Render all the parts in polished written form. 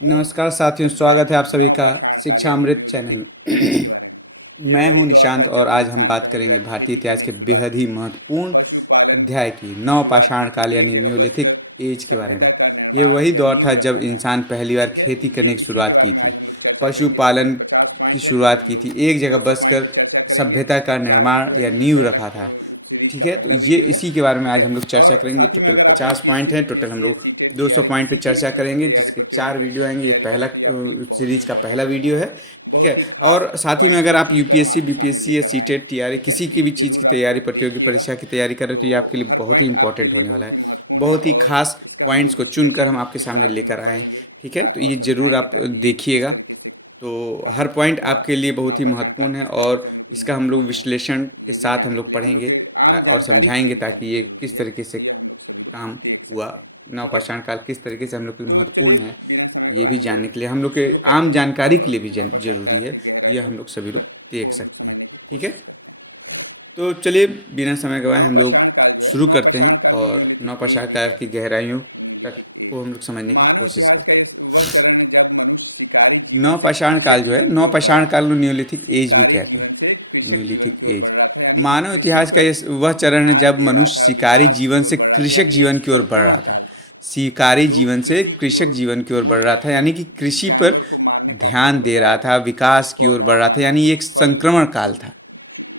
नमस्कार साथियों, स्वागत है आप सभी का शिक्षा अमृत चैनल में। मैं हूं निशांत और आज हम बात करेंगे भारतीय इतिहास के बेहद ही महत्वपूर्ण अध्याय की नवपाषाण काल यानी न्यूलिथिक एज के बारे में। ये वही दौर था जब इंसान पहली बार खेती करने की शुरुआत की थी, पशुपालन की शुरुआत की थी, एक जगह बसकर सभ्यता का निर्माण या नींव रखा था। ठीक है, तो ये इसी के बारे में आज हम लोग चर्चा करेंगे। टोटल 50 पॉइंट हैं। टोटल हम लोग 200 पॉइंट पे चर्चा करेंगे, जिसके 4 वीडियो आएंगे। ये पहला सीरीज का पहला वीडियो है। ठीक है, और साथ ही में अगर आप यूपीएससी, बीपीएससी या सीटेट, टीआरई किसी की भी चीज़ की तैयारी, प्रतियोगी परीक्षा की तैयारी कर रहे हो तो ये आपके लिए बहुत ही इंपॉर्टेंट होने वाला है। बहुत ही खास पॉइंट्स को चुनकर हम आपके सामने लेकर आए हैं। ठीक है, तो ये ज़रूर आप देखिएगा। तो हर पॉइंट आपके लिए बहुत ही महत्वपूर्ण है और इसका हम लोग विश्लेषण के साथ हम लोग पढ़ेंगे और समझाएंगे, ताकि ये किस तरीके से काम हुआ, नवपाषाण काल किस तरीके से हम लोग के लिए महत्वपूर्ण है, ये भी जानने के लिए, हम लोग के आम जानकारी के लिए भी जरूरी है। ये हम लोग सभी लोग देख सकते हैं। ठीक है, तो चलिए बिना समय गवाए हम लोग शुरू करते हैं और नवपाषाण काल की गहराइयों तक को हम लोग समझने की कोशिश करते हैं। नवपाषाण काल जो है, नवपाषाण काल को न्यूलिथिक एज भी कहते हैं। न्यूलिथिक एज मानव इतिहास का वह चरण है जब मनुष्य शिकारी जीवन से कृषक जीवन की ओर बढ़ रहा था। शिकारी जीवन से कृषक जीवन की ओर बढ़ रहा था, यानी कि कृषि पर ध्यान दे रहा था, विकास की ओर बढ़ रहा था। यानी ये एक संक्रमण काल था।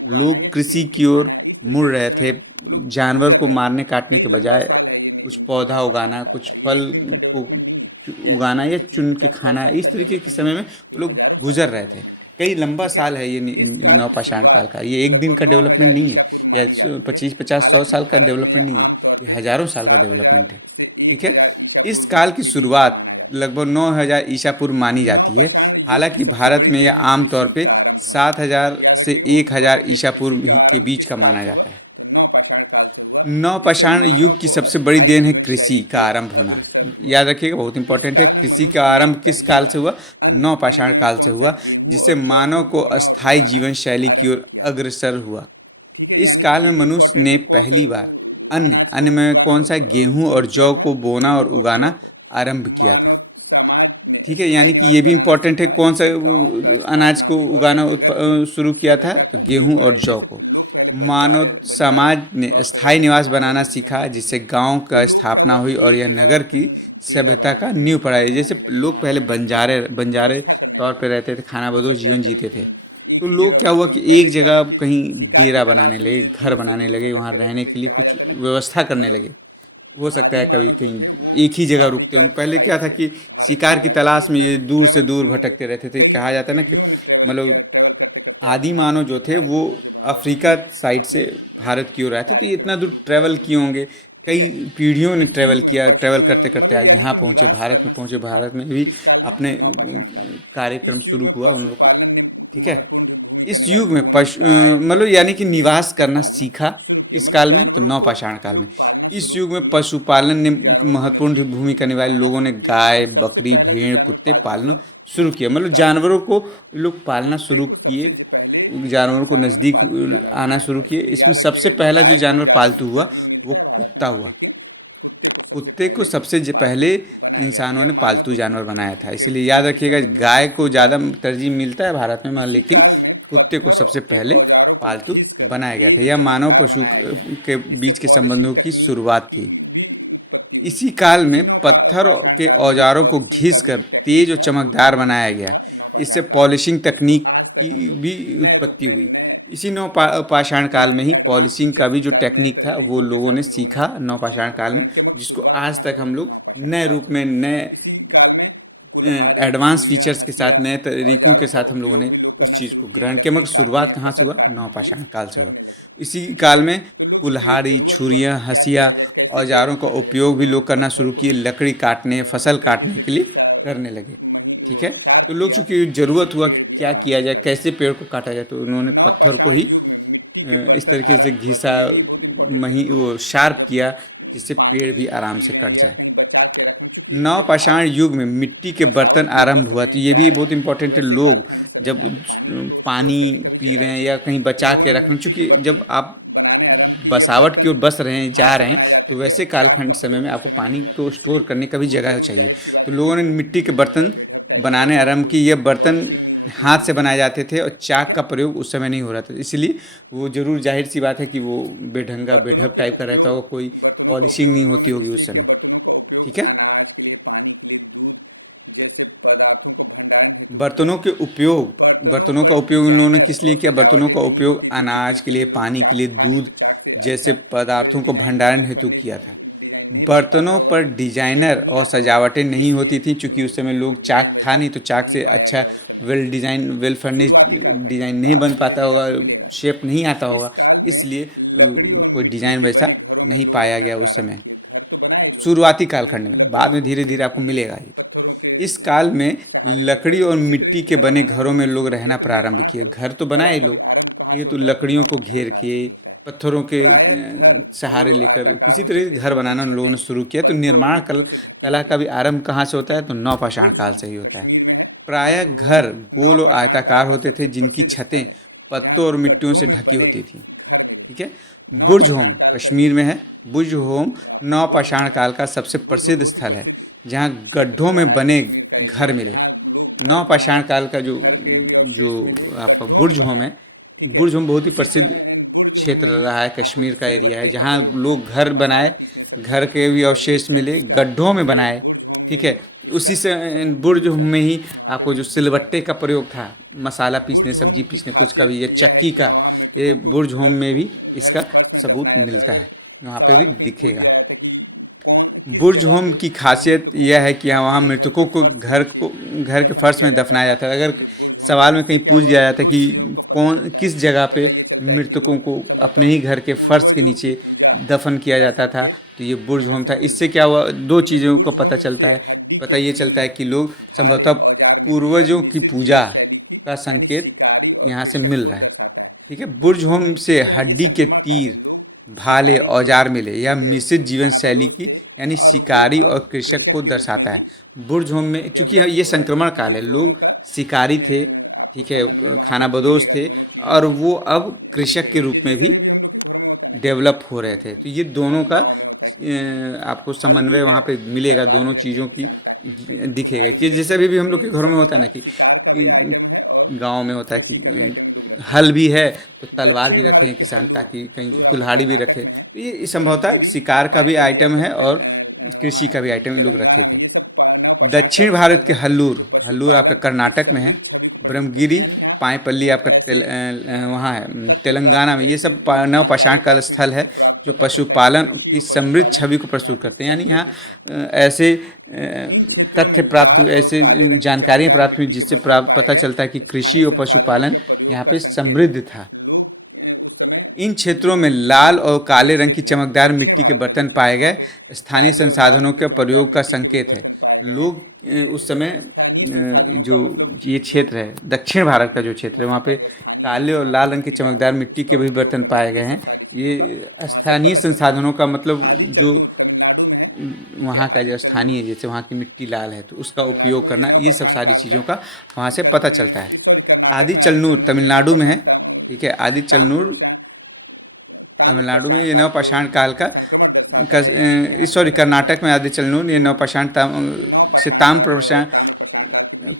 लोग कृषि की ओर मुड़ रहे थे। जानवर को मारने काटने के बजाय कुछ पौधा उगाना, कुछ फल को उगाना या चुन के खाना, इस तरीके के समय में वो लोग गुजर रहे थे। कई लंबा साल है ये नवपाषाण काल का। ये एक दिन का डेवलपमेंट नहीं है, या 25, 50, 100 साल का डेवलपमेंट नहीं है। ये हजारों साल का डेवलपमेंट है। ठीक है, इस काल की शुरुआत लगभग 9000 ईसा पूर्व मानी जाती है। हालांकि भारत में यह आमतौर पे 7000 से 1000 ईसा पूर्व के बीच का माना जाता है। नवपाषाण युग की सबसे बड़ी देन है कृषि का आरंभ होना। याद रखिएगा, बहुत इंपॉर्टेंट है। कृषि का आरंभ किस काल से हुआ? नवपाषाण काल से हुआ, जिससे मानव को अस्थायी जीवन शैली की ओर अग्रसर हुआ। इस काल में मनुष्य ने पहली बार अन्न में कौन सा, गेहूं और जौ को बोना और उगाना आरंभ किया था। ठीक है, यानी कि ये भी इम्पोर्टेंट है, कौन सा अनाज को उगाना शुरू किया था, तो गेहूं और जौ को। मानव समाज ने स्थायी निवास बनाना सीखा, जिससे गांव का स्थापना हुई और यह नगर की सभ्यता का नींव पड़ा है। जैसे लोग पहले बंजारे बंजारे तौर पे रहते थे, खानाबदोश जीवन जीते थे। तो लोग क्या हुआ कि एक जगह कहीं डेरा बनाने लगे, घर बनाने लगे, वहाँ रहने के लिए कुछ व्यवस्था करने लगे। हो सकता है कभी कहीं एक ही जगह रुकते होंगे। पहले क्या था कि शिकार की तलाश में ये दूर से दूर भटकते रहते थे। कहा जाता है ना कि मतलब आदि मानव जो थे वो अफ्रीका साइड से भारत की ओर आए थे, तो ये इतना दूर ट्रैवल किए होंगे। कई पीढ़ियों ने ट्रैवल किया, ट्रैवल करते करते आज यहाँ पहुँचे, भारत में पहुँचे। भारत में भी अपने कार्यक्रम शुरू हुआ उन लोग का। ठीक है, इस युग में मतलब यानी कि निवास करना सीखा। किस काल में? तो नवपाषाण काल में। इस युग में पशुपालन ने महत्वपूर्ण भूमिका निभाई। लोगों ने गाय, बकरी, भेड़, कुत्ते पालना शुरू किया। मतलब जानवरों को लोग पालना शुरू किए, जानवरों को नज़दीक आना शुरू किए। इसमें सबसे पहला जो जानवर पालतू हुआ वो कुत्ता हुआ। कुत्ते को सबसे पहले इंसानों ने पालतू जानवर बनाया था। इसीलिए याद रखिएगा, गाय को ज़्यादा तरजीह मिलता है भारत में, मगर लेकिन कुत्ते को सबसे पहले पालतू बनाया गया था। यह मानव पशु के बीच के संबंधों की शुरुआत थी। इसी काल में पत्थर के औजारों को घिस कर तेज और चमकदार बनाया गया। इससे पॉलिशिंग तकनीक की भी उत्पत्ति हुई। इसी नवपाषाण काल में ही पॉलिशिंग का भी जो टेक्निक था वो लोगों ने सीखा नवपाषाण काल में, जिसको आज तक हम लोग नए रूप में, नए एडवांस फीचर्स के साथ, नए तरीकों के साथ हम लोगों ने उस चीज़ को ग्रहण किया। मगर शुरुआत कहाँ से हुआ? नवपाषाण काल से हुआ। इसी काल में कुल्हाड़ी, छुरियाँ, हंसिया, औजारों का उपयोग भी लोग करना शुरू किए। लकड़ी काटने, फसल काटने के लिए करने लगे। ठीक है, तो लोग चूंकि ज़रूरत हुआ कि क्या किया जाए, कैसे पेड़ को काटा जाए, तो उन्होंने पत्थर को ही इस तरीके से घिसा, वो शार्प किया, जिससे पेड़ भी आराम से कट जाए। नवपाषाण युग में मिट्टी के बर्तन आरंभ हुआ। तो ये भी बहुत इंपॉर्टेंट है। लोग जब पानी पी रहे हैं या कहीं बचा के रख रहे हैं, चूँकि जब आप बसावट की ओर बस रहे हैं, जा रहे हैं, तो वैसे कालखंड समय में आपको पानी को स्टोर करने का भी जगह चाहिए। तो लोगों ने मिट्टी के बर्तन बनाने आरंभ किए। ये बर्तन हाथ से बनाए जाते थे और चाक का प्रयोग उस समय नहीं हो रहा था, इसलिए वो ज़रूर जाहिर सी बात है कि वो बेढंगा बेढब टाइप का रहता होगा, कोई पॉलिशिंग नहीं होती होगी उस समय। ठीक है। बर्तनों के उपयोग बर्तनों का उपयोग इन लोगों ने किस लिए किया? बर्तनों का उपयोग अनाज के लिए, पानी के लिए, दूध जैसे पदार्थों को भंडारण हेतु किया था। बर्तनों पर डिजाइनर और सजावटें नहीं होती थी, क्योंकि उस समय लोग चाक था नहीं, तो चाक से अच्छा वेल फर्निश्ड डिजाइन नहीं बन पाता होगा, शेप नहीं आता होगा, इसलिए कोई डिजाइन वैसा नहीं पाया गया उस समय, शुरुआती कालखंड में। बाद में धीरे धीरे आपको मिलेगा ये। इस काल में लकड़ी और मिट्टी के बने घरों में लोग रहना प्रारंभ किए। घर तो बनाए लोग, ठीक है, तो लकड़ियों को घेर के, पत्थरों के सहारे लेकर किसी तरह से घर बनाना उन लोगों ने शुरू किया। तो निर्माण कला का भी आरंभ कहाँ से होता है? तो नवपाषाण काल से ही होता है। प्रायः घर गोल और आयताकार होते थे, जिनकी छतें पत्तों और मिट्टियों से ढकी होती थी। ठीक है। बुर्ज होम कश्मीर में है। बुर्ज होम नवपाषाण काल का सबसे प्रसिद्ध स्थल है, जहाँ गड्ढों में बने घर मिले। नवपाषाण काल का जो जो आपका बुर्ज होम है, बुर्ज होम बहुत ही प्रसिद्ध क्षेत्र रहा है, कश्मीर का एरिया है, जहाँ लोग घर बनाए, घर के भी अवशेष मिले, गड्ढों में बनाए। ठीक है। उसी से बुर्ज होम में ही आपको जो सिलबट्टे का प्रयोग था, मसाला पीसने, सब्जी पीसने, कुछ का भी, ये चक्की का, ये बुर्ज होम में भी इसका सबूत मिलता है, वहाँ पे भी दिखेगा। बुर्ज होम की खासियत यह है कि वहाँ मृतकों को घर के फर्श में दफनाया जाता है। अगर सवाल में कहीं पूछ दिया जाता है कि कौन किस जगह पे मृतकों को अपने ही घर के फर्श के नीचे दफन किया जाता था, तो ये बुर्ज होम था। इससे क्या हुआ, दो चीज़ों को पता चलता है। पता ये चलता है कि लोग संभवतः पूर्वजों की पूजा का संकेत यहाँ से मिल रहा है। ठीक है। बुर्ज होम से हड्डी के तीर, भाले, औजार मिले। यह मिश्रित जीवन शैली की, यानी शिकारी और कृषक को दर्शाता है। बुर्ज होम में चूंकि ये संक्रमण काल है, लोग शिकारी थे, ठीक है, खाना बदोश थे, और वो अब कृषक के रूप में भी डेवलप हो रहे थे। तो ये दोनों का आपको समन्वय वहाँ पे मिलेगा, दोनों चीज़ों की दिखेगा कि जैसे अभी भी हम लोग के घरों में होता है ना कि गांव में होता है कि हल भी है तो तलवार भी रखे हैं किसान, ताकि कहीं कुल्हाड़ी भी रखे। तो ये संभवतः शिकार का भी आइटम है और कृषि का भी आइटम ये लोग रखे थे। दक्षिण भारत के हल्लूर, हल्लूर आपका कर्नाटक में है। ब्रह्मगिरी, पाईपल्ली आपका वहाँ है तेलंगाना में। ये सब नवपाषाण काल स्थल है, जो पशुपालन की समृद्ध छवि को प्रस्तुत करते हैं। यानी यहाँ ऐसे तथ्य प्राप्त हुए, ऐसे जानकारियाँ प्राप्त हुई, जिससे पता चलता है कि कृषि और पशुपालन यहाँ पे समृद्ध था। इन क्षेत्रों में लाल और काले रंग की चमकदार मिट्टी के बर्तन पाए गए, स्थानीय संसाधनों के प्रयोग का संकेत है। लोग उस समय जो ये क्षेत्र है, दक्षिण भारत का जो क्षेत्र है, वहाँ पे काले और लाल रंग के चमकदार मिट्टी के भी बर्तन पाए गए हैं। ये स्थानीय संसाधनों का मतलब जो वहाँ का जो स्थानीय, जैसे वहाँ की मिट्टी लाल है तो उसका उपयोग करना, ये सब सारी चीज़ों का वहाँ से पता चलता है। आदि चलनूर तमिलनाडु में है। ठीक है। आदि चलनूर तमिलनाडु में, ये नवपाषाण काल का सॉरी कर्नाटक में आदि चलनूर, ये नवपाषाण से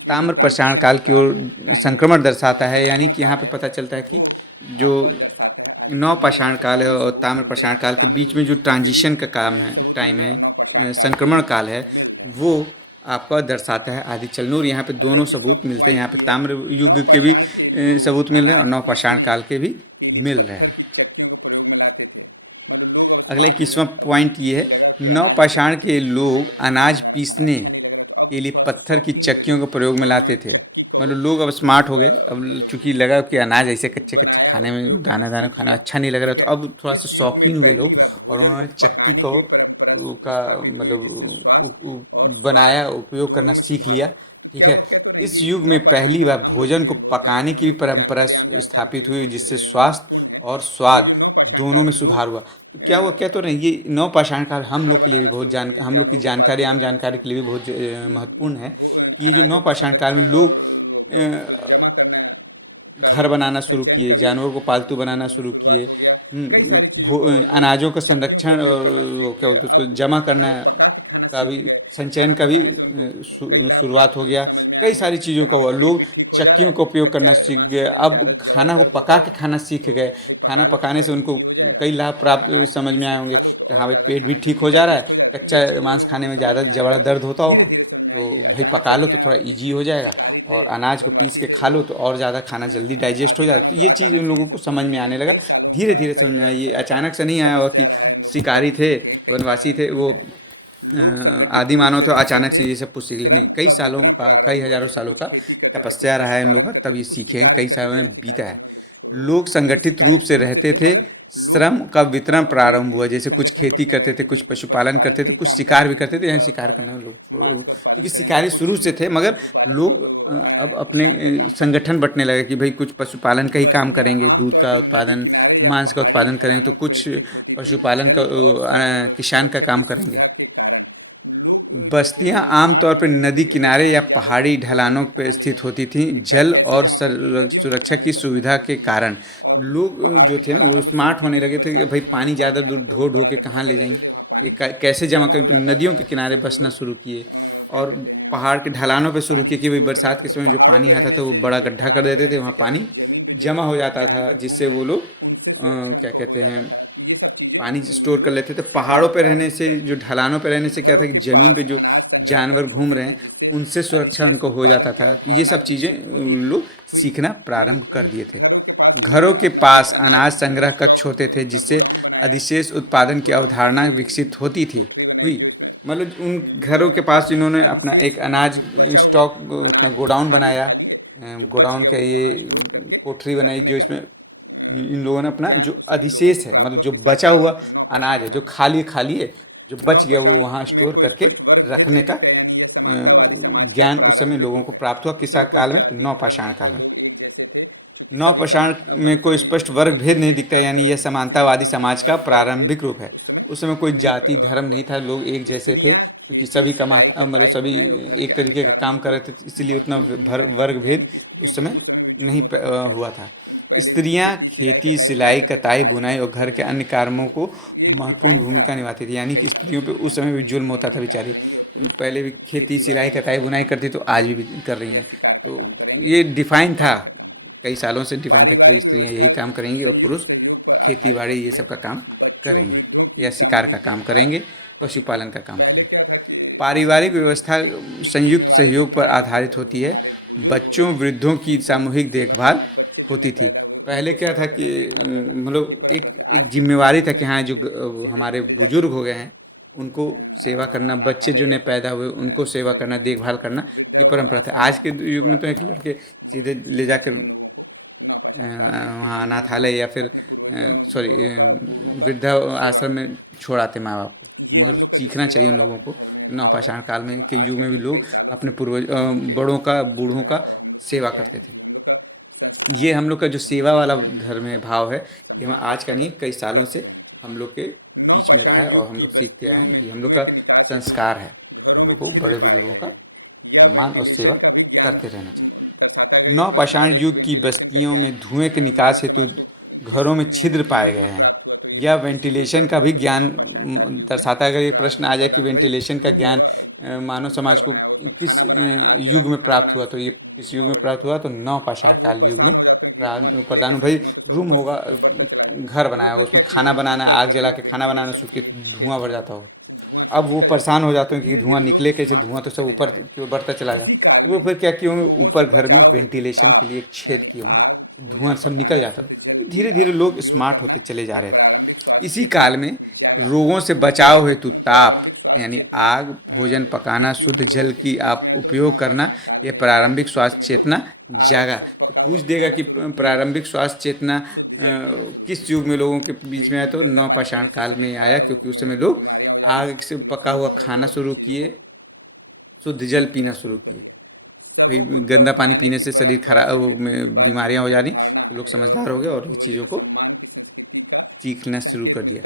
ताम्रपाषाण काल की ओर संक्रमण दर्शाता है। यानी कि यहाँ पे पता चलता है कि जो नवपाषाण काल है और ताम्रपाषाण काल के बीच में जो ट्रांजिशन का टाइम है, संक्रमण काल है, वो आपका दर्शाता है आदि चलनूर। यहाँ पे दोनों सबूत मिलते हैं, यहाँ पे ताम्र युग के भी सबूत मिल रहे हैं और नवपाषाण काल के भी मिल रहे हैं। अगला 21वां पॉइंट ये है, नवपाषाण के लोग अनाज पीसने के लिए पत्थर की चक्कियों का प्रयोग में लाते थे। मतलब लोग अब स्मार्ट हो गए, अब चूंकि लगा कि अनाज ऐसे कच्चे कच्चे खाने में, दाना दाना खाना अच्छा नहीं लग रहा, तो अब थोड़ा सा शौकीन हुए लोग और उन्होंने चक्की को का मतलब बनाया, उपयोग करना सीख लिया। ठीक है। इस युग में पहली बार भोजन को पकाने की भी परंपरा स्थापित हुई, जिससे स्वास्थ्य और स्वाद दोनों में सुधार हुआ। तो क्या हुआ, क्या तो नहीं, ये नवपाषाण काल हम लोग के लिए भी बहुत हम लोग की जानकारी, आम जानकारी के लिए भी बहुत महत्वपूर्ण है कि ये जो नवपाषाण काल में लोग घर बनाना शुरू किए, जानवरों को पालतू बनाना शुरू किए, अनाजों का संरक्षण और वो क्या बोलते हैं उसको जमा करना का भी, संचयन का भी शुरुआत हो गया। कई सारी चीज़ों का हुआ, लोग चक्कियों का उपयोग करना सीख गए, अब खाना को पका के खाना सीख गए। खाना पकाने से उनको कई लाभ प्राप्त समझ में आए होंगे कि हाँ भाई पेट भी ठीक हो जा रहा है, कच्चा मांस खाने में ज़्यादा जबड़ा दर्द होता होगा तो भाई पका लो तो थोड़ा इजी हो जाएगा, और अनाज को पीस के खा लो तो और ज़्यादा खाना जल्दी डाइजेस्ट हो जाता है। तो ये चीज़ उन लोगों को समझ में आने लगा, धीरे धीरे समझ में आया। ये अचानक से नहीं आया होगा कि शिकारी थे, वनवासी थे वो, आदि मानव तो अचानक से ये सब कुछ सीख ले, नहीं, कई सालों का, कई हजारों सालों का तपस्या रहा है इन लोगों का, तब ये सीखे हैं, कई सालों में बीता है। लोग संगठित रूप से रहते थे, श्रम का वितरण प्रारंभ हुआ, जैसे कुछ खेती करते थे, कुछ पशुपालन करते थे, कुछ शिकार भी करते थे। यहाँ शिकार करना लोग छोड़ो, क्योंकि शिकारी शुरू से थे, मगर लोग अब अपने संगठन बंटने लगे कि भाई कुछ पशुपालन का ही काम करेंगे, दूध का उत्पादन, मांस का उत्पादन करेंगे, तो कुछ पशुपालन का किसान का काम करेंगे। बस्तियां आमतौर पर नदी किनारे या पहाड़ी ढलानों पर स्थित होती थीं। जल और सुरक्षा की सुविधा के कारण लोग जो थे ना वो स्मार्ट होने लगे थे कि भाई पानी ज़्यादा दूर ढो ढो के कहाँ ले जाएंगे, ये कैसे जमा करें, तो नदियों के किनारे बसना शुरू किए, और पहाड़ के ढलानों पे शुरू किए कि भाई बरसात के समय जो पानी आता था वो बड़ा गड्ढा कर देते थे, वहाँ पानी जमा हो जाता था, जिससे वो लोग क्या कहते हैं पानी स्टोर कर लेते थे। पहाड़ों पे रहने से, जो ढलानों पे रहने से क्या था कि ज़मीन पे जो जानवर घूम रहे हैं उनसे सुरक्षा उनको हो जाता था। तो ये सब चीज़ें लोग सीखना प्रारंभ कर दिए थे। घरों के पास अनाज संग्रह कक्ष होते थे, जिससे अधिशेष उत्पादन की अवधारणा विकसित होती थी हुई। मतलब उन घरों के पास इन्होंने अपना एक अनाज स्टॉक, अपना गोडाउन बनाया, गोडाउन का ये कोठरी बनाई, जो इसमें इन लोगों ने अपना जो अधिशेष है, मतलब जो बचा हुआ अनाज है, जो खाली खाली है, जो बच गया, वो वहाँ स्टोर करके रखने का ज्ञान उस समय लोगों को प्राप्त हुआ। किस काल में? तो नवपाषाण काल में। नवपाषाण में कोई स्पष्ट वर्ग भेद नहीं दिखता, यानी यह समानतावादी समाज का प्रारंभिक रूप है। उस समय कोई जाति धर्म नहीं था, लोग एक जैसे थे, क्योंकि सभी मतलब सभी एक तरीके का काम कर रहे थे, इसीलिए उतना वर्ग भेद उस समय नहीं हुआ था। स्त्रियां खेती, सिलाई, कताई, बुनाई और घर के अन्य कामों को महत्वपूर्ण भूमिका निभाती थी, यानी कि स्त्रियों पे उस समय भी जुल्म होता था बेचारी, पहले भी खेती, सिलाई, कताई, बुनाई करती, तो आज भी कर रही हैं। तो ये डिफाइन था, कई सालों से डिफाइन था कि भाई स्त्रियां यही काम करेंगी और पुरुष खेती बाड़ी ये सब का काम करेंगे, या शिकार का काम करेंगे, पशुपालन का काम करेंगे। पारिवारिक व्यवस्था संयुक्त सहयोग पर आधारित होती है। बच्चों वृद्धों की सामूहिक देखभाल होती थी। पहले क्या था कि मतलब एक एक जिम्मेवारी था कि हाँ जो हमारे बुजुर्ग हो गए हैं उनको सेवा करना, बच्चे जो नए पैदा हुए उनको सेवा करना, देखभाल करना, ये परंपरा था। आज के युग में तो एक लड़के सीधे ले जाकर वहाँ अनाथालय या फिर सॉरी वृद्धा आश्रम में छोड़ आते माँ बाप को, मगर सीखना चाहिए उन लोगों को। नवपाषाण काल में के युग में भी लोग अपने पूर्वज बड़ों का, बूढ़ों का सेवा करते थे। ये हम लोग का जो सेवा वाला धर्म है, भाव है, ये हम आज का नहीं, कई सालों से हम लोग के बीच में रहा है और हम लोग सीखते आए हैं। ये हम लोग का संस्कार है, हम लोग को बड़े बुजुर्गों का सम्मान और सेवा करते रहना चाहिए। नवपाषाण युग की बस्तियों में धुएं के निकास हेतु घरों में छिद्र पाए गए हैं। यह वेंटिलेशन का भी ज्ञान दर्शाता है। अगर ये प्रश्न आ जाए कि वेंटिलेशन का ज्ञान मानव समाज को किस युग में प्राप्त हुआ, तो ये किस युग में प्राप्त हुआ, तो नवपाषाण काल युग में प्रदान। भाई रूम होगा, घर बनाया होगा, उसमें खाना बनाना, आग जला के खाना बनाना सूख के धुआं भर जाता होगा। अब वो परेशान हो जाते हैं कि धुआं निकले कैसे, धुआं तो सब ऊपर की ओर बढ़ता चला जाए, तो वो फिर क्या किए होंगे, ऊपर घर में वेंटिलेशन के लिए एक छेद किए होंगे, धुआं सब निकल जाता है। तो धीरे धीरे लोग स्मार्ट होते चले जा रहे थे। इसी काल में रोगों से बचाव हेतु ताप, यानी आग, भोजन पकाना, शुद्ध जल की आप उपयोग करना, यह प्रारंभिक स्वास्थ्य चेतना जागा। तो पूछ देगा कि प्रारंभिक स्वास्थ्य चेतना किस युग में लोगों के बीच में आया, तो नवपाषाण काल में आया, क्योंकि उस समय लोग आग से पका हुआ खाना शुरू किए, शुद्ध जल पीना शुरू किए। भाई गंदा पानी पीने से शरीर खराब में बीमारियां हो जा रही, तो लोग समझदार हो गए और ये चीज़ों को सीखना शुरू कर दिया।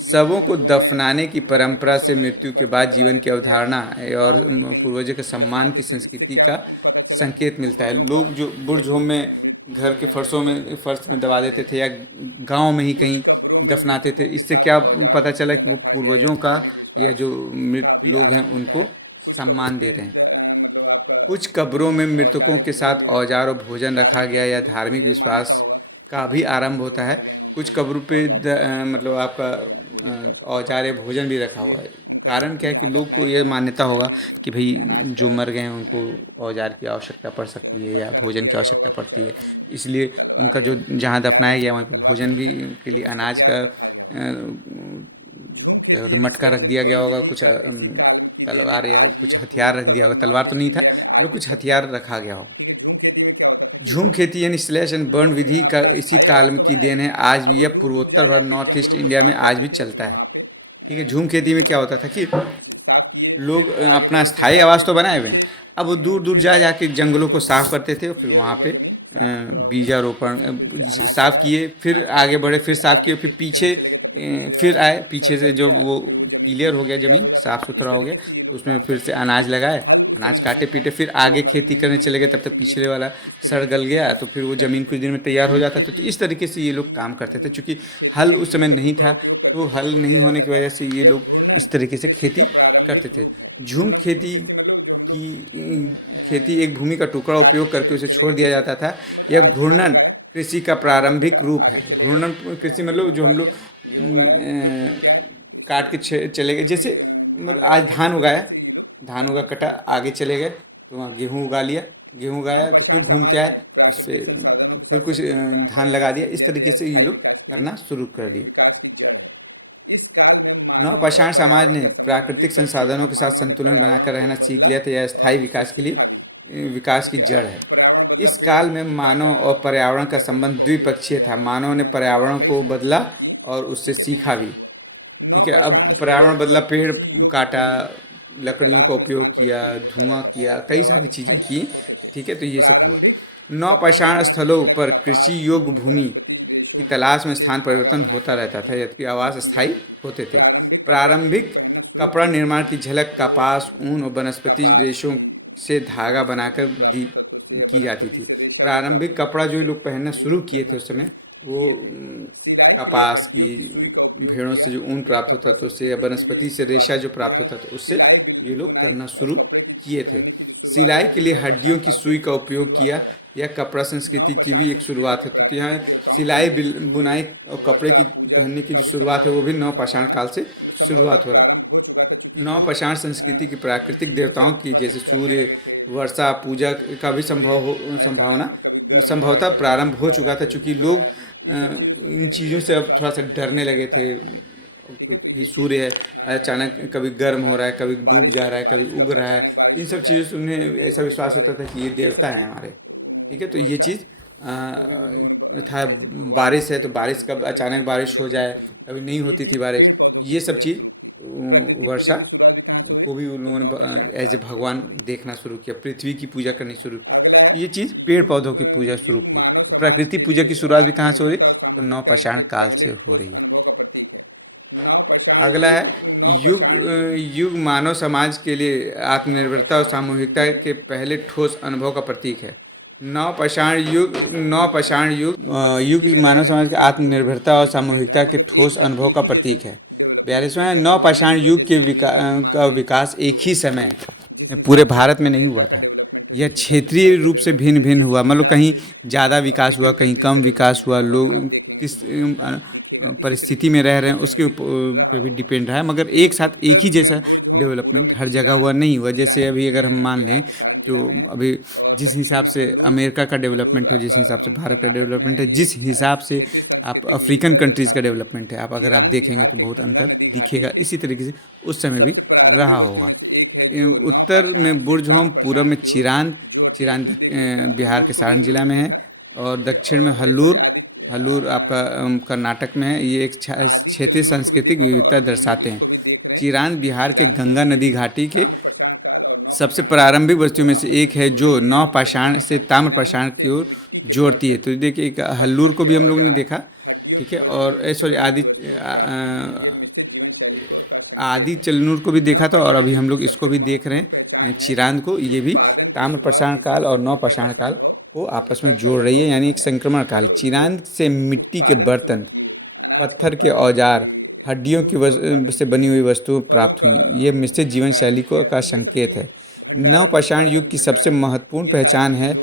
शवों को दफनाने की परंपरा से मृत्यु के बाद जीवन की अवधारणा और पूर्वजों के सम्मान की संस्कृति का संकेत मिलता है। लोग जो बुर्ज होम में घर के फर्श में दबा देते थे, या गांव में ही कहीं दफनाते थे। इससे क्या पता चला कि वो पूर्वजों का या जो मृत लोग हैं उनको सम्मान दे रहे हैं। कुछ कब्रों में मृतकों के साथ औजार और भोजन रखा गया या धार्मिक विश्वास का भी आरंभ होता है। कुछ कब्रों पे मतलब आपका औजार या भोजन भी रखा हुआ है। कारण क्या है कि लोग को ये मान्यता होगा कि भाई जो मर गए हैं उनको औजार की आवश्यकता पड़ सकती है या भोजन की आवश्यकता पड़ती है। इसलिए उनका जो जहाँ दफनाया गया वहाँ पे भोजन भी के लिए अनाज का क्या बोलते हैं, मटका रख दिया गया होगा, कुछ तलवार या कुछ हथियार रख दिया होगा। तलवार तो नहीं था, मतलब कुछ हथियार रखा गया होगा। झूम खेती यानी स्लैश एंड बर्न विधि का इसी काल में की देन है। आज भी यह पूर्वोत्तर भारत नॉर्थ ईस्ट इंडिया में आज भी चलता है। ठीक है, झूम खेती में क्या होता था कि लोग अपना स्थायी आवास तो बनाए हुए हैं, अब वो दूर दूर जा जाके जंगलों को साफ करते थे और फिर वहाँ पे बीजारोपण साफ किए, फिर आगे बढ़े, फिर साफ किए, फिर पीछे फिर आए, पीछे से जो वो क्लियर हो गया, ज़मीन साफ सुथरा हो गया तो उसमें फिर से अनाज लगाए, अनाज काटे पीटे, फिर आगे खेती करने चले गए। तब तक पिछले वाला सड़ गल गया तो फिर वो ज़मीन कुछ दिन में तैयार हो जाता था। तो इस तरीके से ये लोग काम करते थे। चूँकि हल उस समय नहीं था, तो हल नहीं होने की वजह से ये लोग इस तरीके से खेती करते थे। झूम खेती एक भूमि का टुकड़ा उपयोग करके उसे छोड़ दिया जाता था। यह घूर्णन कृषि का प्रारंभिक रूप है। घूर्णन कृषि मतलब जो हम लोग काट के चले गए, जैसे आज धान उगा कटा, आगे चले गए तो वहाँ गेहूँ उगा लिया, गेहूँ उगाया तो फिर घूम के आए, इस पे फिर कुछ धान लगा दिया। इस तरीके से ये लोग करना शुरू कर दिया। नवपाषाण समाज ने प्राकृतिक संसाधनों के साथ संतुलन बनाकर रहना सीख लिया था। यह स्थायी विकास के लिए विकास की जड़ है। इस काल में मानव और पर्यावरण का संबंध द्विपक्षीय था। मानव ने पर्यावरण को बदला और उससे सीखा भी। ठीक है, अब पर्यावरण बदला, पेड़ काटा, लकड़ियों का उपयोग किया, धुआं किया, कई सारी चीज़ें की। ठीक है, तो ये सब हुआ। नवपाषाण स्थलों पर कृषि योग्य भूमि की तलाश में स्थान परिवर्तन होता रहता था, जबकि आवास स्थायी होते थे। प्रारंभिक कपड़ा निर्माण की झलक कपास, ऊन और वनस्पति रेशों से धागा बनाकर की जाती थी। प्रारंभिक कपड़ा जो लोग पहनना शुरू किए थे उस समय, वो कपास की, भेड़ों से जो ऊन प्राप्त होता था उससे, या वनस्पति से रेशा जो प्राप्त होता था उससे ये लोग करना शुरू किए थे। सिलाई के लिए हड्डियों की सुई का उपयोग किया। यह कपड़ा संस्कृति की भी एक शुरुआत है। तो यहाँ सिलाई बुनाई और कपड़े की पहनने की जो शुरुआत है वो भी नवपाषाण काल से शुरुआत हो रहा है। नवपाषाण संस्कृति की प्राकृतिक देवताओं की जैसे सूर्य, वर्षा पूजा का भी संभवतः प्रारंभ हो चुका था। चूँकि लोग इन चीज़ों से अब थोड़ा सा डरने लगे थे। भाई सूर्य है, अचानक कभी गर्म हो रहा है, कभी डूब जा रहा है, कभी उग रहा है, इन सब चीज़ों से उन्हें ऐसा विश्वास होता था कि ये देवता हैं हमारे। ठीक है, तो ये चीज़ था। बारिश है तो बारिश, कब अचानक बारिश हो जाए, कभी नहीं होती थी बारिश, ये सब चीज़ वर्षा को भी उन लोगों ने एज ए भगवान देखना शुरू किया। पृथ्वी की पूजा करनी शुरू की। ये चीज़ पेड़ पौधों की पूजा शुरू की। प्रकृति पूजा की शुरुआत भी कहाँ से हो रही? तो नवपाषाण काल से हो रही है। अगला है युग मानव समाज के लिए आत्मनिर्भरता और सामूहिकता के पहले ठोस अनुभव का प्रतीक है। युग मानव समाज के आत्मनिर्भरता और सामूहिकता के ठोस अनुभव का प्रतीक है। 42वां नवपाषाण युग के का विकास एक ही समय में पूरे भारत में नहीं हुआ था। यह क्षेत्रीय रूप से भिन्न भिन्न हुआ, मतलब कहीं ज़्यादा विकास हुआ, कहीं कम विकास हुआ। लोग किस परिस्थिति में रह रहे हैं उसके ऊपर भी डिपेंड रहा है, मगर एक साथ एक ही जैसा डेवलपमेंट हर जगह हुआ नहीं हुआ। जैसे अभी अगर हम मान लें तो अभी जिस हिसाब से अमेरिका का डेवलपमेंट हो, जिस हिसाब से भारत का डेवलपमेंट है, जिस हिसाब से आप अफ्रीकन कंट्रीज़ का डेवलपमेंट है, अगर आप देखेंगे तो बहुत अंतर दिखेगा। इसी तरीके से उस समय भी रहा होगा। उत्तर में बुर्जहोम, पूर्व में चिरांद बिहार के सारण जिला में है, और दक्षिण में हल्लूर आपका कर्नाटक में है। ये एक क्षेत्रीय सांस्कृतिक विविधता दर्शाते हैं। चिरांद बिहार के गंगा नदी घाटी के सबसे प्रारंभिक बस्तियों में से एक है, जो नवपाषाण से ताम्रपाषाण की ओर जोड़ती है। तो देखिए हल्लूर को भी हम लोगों ने देखा। ठीक है, और सॉरी आदि चलनूर को भी देखा था, और अभी हम लोग इसको भी देख रहे हैं, चिरांद को। ये भी ताम्रपाषाण काल और नवपाषाण काल को आपस में जोड़ रही है, यानी एक संक्रमण काल। चिरांद से मिट्टी के बर्तन पत्थर के औजार, हड्डियों की से बनी हुई वस्तुएं प्राप्त हुई। ये मिश्रित जीवन शैली को का संकेत है। नवपाषाण युग की सबसे महत्वपूर्ण पहचान है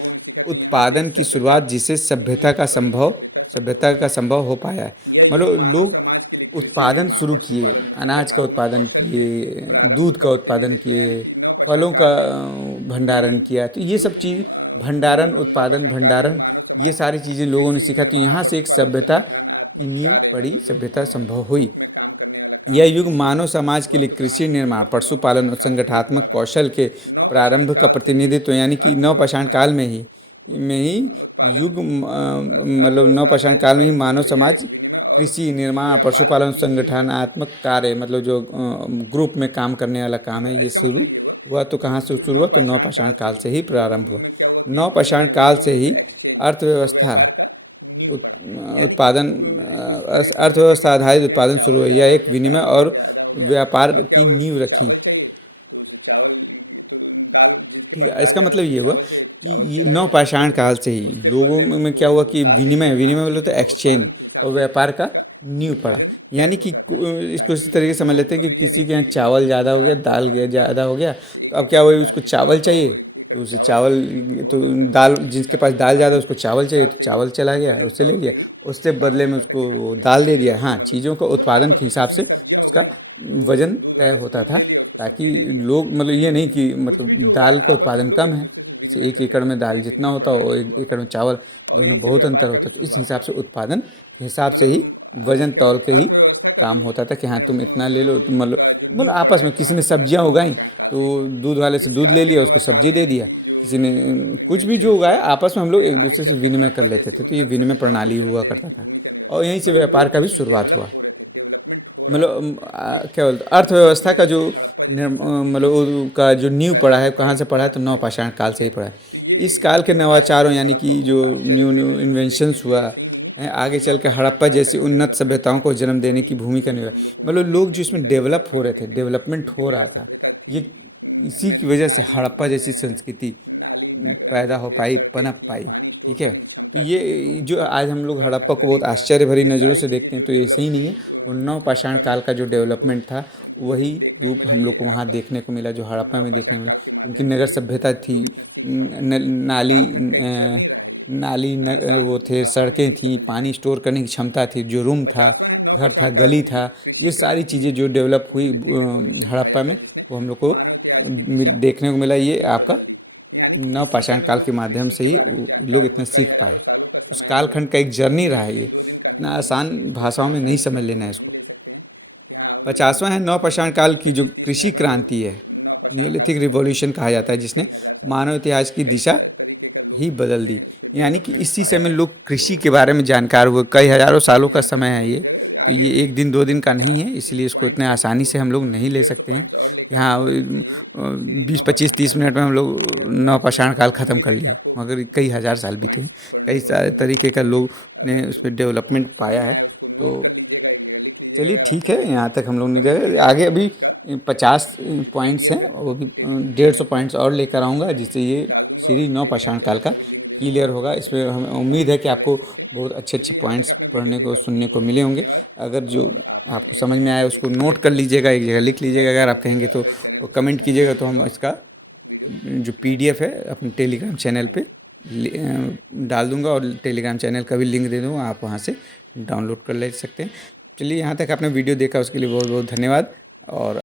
उत्पादन की शुरुआत, जिसे सभ्यता का संभव हो पाया है। मतलब लोग उत्पादन शुरू किए, अनाज का उत्पादन किए, दूध का उत्पादन किए, फलों का भंडारण किया। तो ये सब चीज़ भंडारण, उत्पादन, भंडारण, ये सारी चीज़ें लोगों ने सीखा। तो यहाँ से एक सभ्यता की नींव पड़ी, सभ्यता संभव हुई। यह युग मानव समाज के लिए कृषि निर्माण, पशुपालन और संगठनात्मक कौशल के प्रारंभ का प्रतिनिधित्व, यानी कि नवपाषाण काल में ही नवपाषाण काल में ही मानव समाज कृषि निर्माण, पशुपालन, संगठनात्मक कार्य, मतलब जो ग्रुप में काम करने वाला काम है, ये शुरू हुआ। तो कहाँ से शुरू हुआ? तो नवपाषाण काल से ही प्रारंभ हुआ। नवपाषाण काल से ही अर्थव्यवस्था उत्पादन अर्थव्यवस्था आधारित उत्पादन शुरू हुआ। यह एक विनिमय और व्यापार की नींव रखी। ठीक है, इसका मतलब ये हुआ कि ये नवपाषाण काल से ही लोगों में क्या हुआ कि विनिमय बोले तो एक्सचेंज और व्यापार का नींव पड़ा। यानी कि इसको इसी तरीके से समझ लेते हैं कि किसी के यहाँ चावल ज़्यादा हो गया, दाल ज़्यादा हो गया, तो अब क्या हुआ, उसको चावल चाहिए, तो उसे चावल, तो दाल, जिसके पास दाल ज़्यादा उसको चावल चाहिए, तो चावल चला गया, उससे ले लिया, उससे बदले में उसको दाल दे दिया। हाँ, चीज़ों का उत्पादन के हिसाब से उसका वजन तय होता था, ताकि लोग, मतलब ये नहीं कि मतलब दाल का उत्पादन कम है, जैसे 1 एकड़ में दाल जितना होता है और 1 एकड़ में चावल, दोनों बहुत अंतर होता है। तो इस हिसाब से उत्पादन के हिसाब से ही वजन तौल के ही काम होता था कि हाँ तुम इतना ले लो। तुम मतलब आपस में किसी ने सब्जियां उगाई तो दूध वाले से दूध ले लिया, उसको सब्जी दे दिया। किसी ने कुछ भी जो उगाया, आपस में हम लोग एक दूसरे से विनिमय कर लेते थे। तो ये विनिमय प्रणाली हुआ करता था और यहीं से व्यापार का भी शुरुआत हुआ। मतलब क्या बोलते, अर्थव्यवस्था का जो का जो नींव पड़ा है, कहाँ से पड़ा है? तो नवपाषाण काल से ही पड़ा है। इस काल के नवाचारों, यानी कि जो न्यू न्यू इन्वेंशंस हुआ है, आगे चल के हड़प्पा जैसी उन्नत सभ्यताओं को जन्म देने की भूमिका निभाई। मतलब लोग जो इसमें डेवलप हो रहे थे, डेवलपमेंट हो रहा था, ये इसी की वजह से हड़प्पा जैसी संस्कृति पैदा हो पाई, पनप पाई। ठीक है, तो ये जो आज हम लोग हड़प्पा को बहुत आश्चर्य भरी नज़रों से देखते हैं, तो ऐसे ही नहीं है। और नवपाषाण काल का जो डेवलपमेंट था, वही रूप हम लोग को वहाँ देखने को मिला, जो हड़प्पा में देखने को मिला। उनकी नगर सभ्यता थी, नाली नाली वो थे, सड़कें थी, पानी स्टोर करने की क्षमता थी, जो रूम था, घर था, गली था, ये सारी चीज़ें जो डेवलप हुई हड़प्पा में, वो हम लोग को देखने को मिला। ये आपका नवपाषाण काल के माध्यम से ही लोग इतना सीख पाए। उस कालखंड का एक जर्नी रहा है ये, इतना आसान भाषाओं में नहीं समझ लेना है इसको। 50वां है नवपाषाण काल की जो कृषि क्रांति है, न्यूलिथिक रिवॉल्यूशन कहा जाता है, जिसने मानव इतिहास की दिशा ही बदल दी। यानी कि इसी समय लोग कृषि के बारे में जानकार हुए। कई हज़ारों सालों का समय है ये, तो ये 1 दिन 2 दिन का नहीं है, इसलिए इसको इतने आसानी से हम लोग नहीं ले सकते हैं कि हाँ 20 25 30 मिनट में हम लोग नवपाषाण काल ख़त्म कर लिए, मगर कई हज़ार साल बीते हैं। कई सारे तरीके का लोग ने उसमें डेवलपमेंट पाया है। तो चलिए ठीक है, यहाँ तक हम लोग ने जाए। आगे अभी 50 पॉइंट्स हैं, वो भी 150 पॉइंट्स और लेकर आऊँगा, जिससे ये सीरीज नवपाषाण काल का क्लियर होगा। इसमें हमें उम्मीद है कि आपको बहुत अच्छे अच्छे पॉइंट्स पढ़ने को, सुनने को मिले होंगे। अगर जो आपको समझ में आया उसको नोट कर लीजिएगा, एक जगह लिख लीजिएगा। अगर आप कहेंगे तो कमेंट कीजिएगा, तो हम इसका जो PDF है अपने टेलीग्राम चैनल पे डाल दूंगा, और टेलीग्राम चैनल का भी लिंक दे दूंगा, आप वहाँ से डाउनलोड कर ले सकते हैं। चलिए, यहाँ तक आपने वीडियो देखा उसके लिए बहुत बहुत धन्यवाद। और